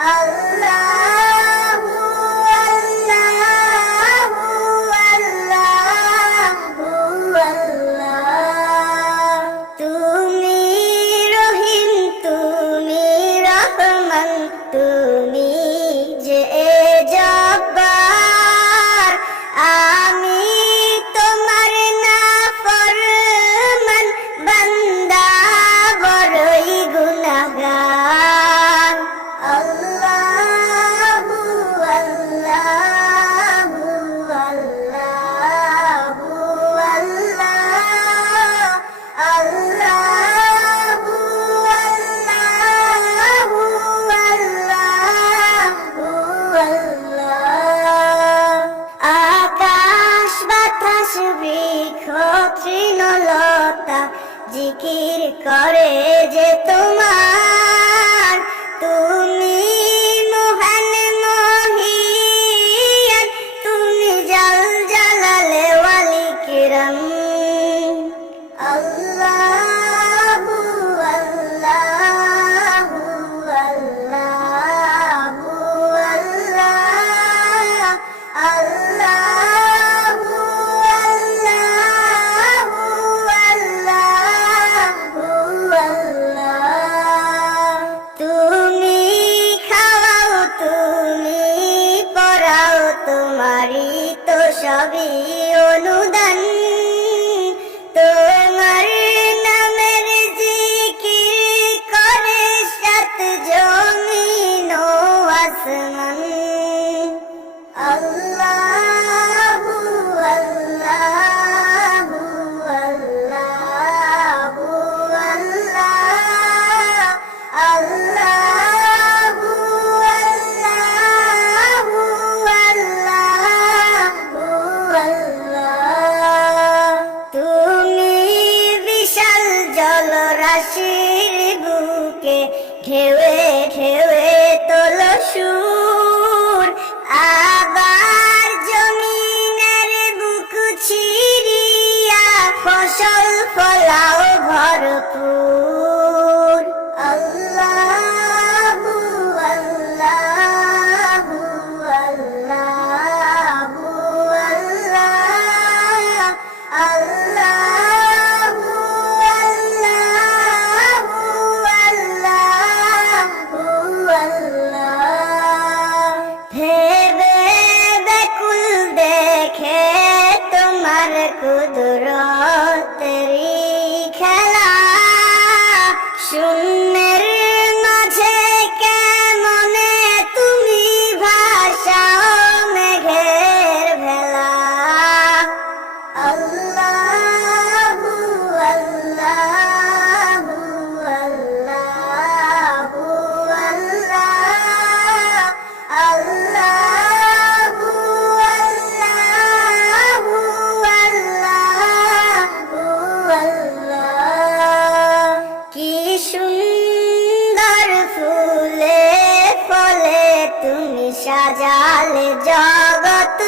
আল্লাহু আল্লাহু আল্লাহু আল্লাহ। তুমি রহিম, তুমি রহমান, তুমি যে জব্বার। আমি তোমার নাফরমান বান্দা, বড়ই গুনাহগার। আল্লাহু আল্লাহু আল্লাহু আল্লাহ। আল্লাহু আল্লাহু আল্লাহু আল্লাহ। আকাশ বাতাস বৃক্ষ তৃণলতা জিকির করে যে তোমার। তুমি মহান মহিয়ান, তুমি জাল জালালে ওয়ালি কিরাম। আল্লাহু আল্লাহু আল্লাহু আল্লাহ। আল্লাহু আল্লাহু আল্লাহু আল্লাহ। তুমি খাওয়াও, তুমি পড়াও, তোমারই তো সবই অনুদান। তোমার নামের জিকির করে সাত জমিন ও আসমান। আল্লাহু আল্লাহু আল্লাহু আল্লাহ। আল্লাহু আল্লাহু আল্লাহু আল্লাহ। তুমি বিশাল জলরাশির বুকে ঢেউয়ে ঢেউয়ে তোলো সুর। আবার জমিনের বুক ছিড়িয়া ফসল ফলাও ভরপুর। আল্লাহু আল্লাহু আল্লাহু আল্লাহ। আল্লাহু আল্লাহু আল্লাহু আল্লাহ। ভেবে ব্যাকুল দেখে তোমার কুদরতেরি খেলা। শূন্যের মাঝে কেমনে তুমি ভাসাও মেঘের ভেলা। আল্লাহু আল্লাহু আল্লাহু আল্লাহ। আল্লাহু আল্লাহু আল্লাহু আল্লাহ। কি সুন্দর ফুলে ফলে তুমি সাজালে জগৎ।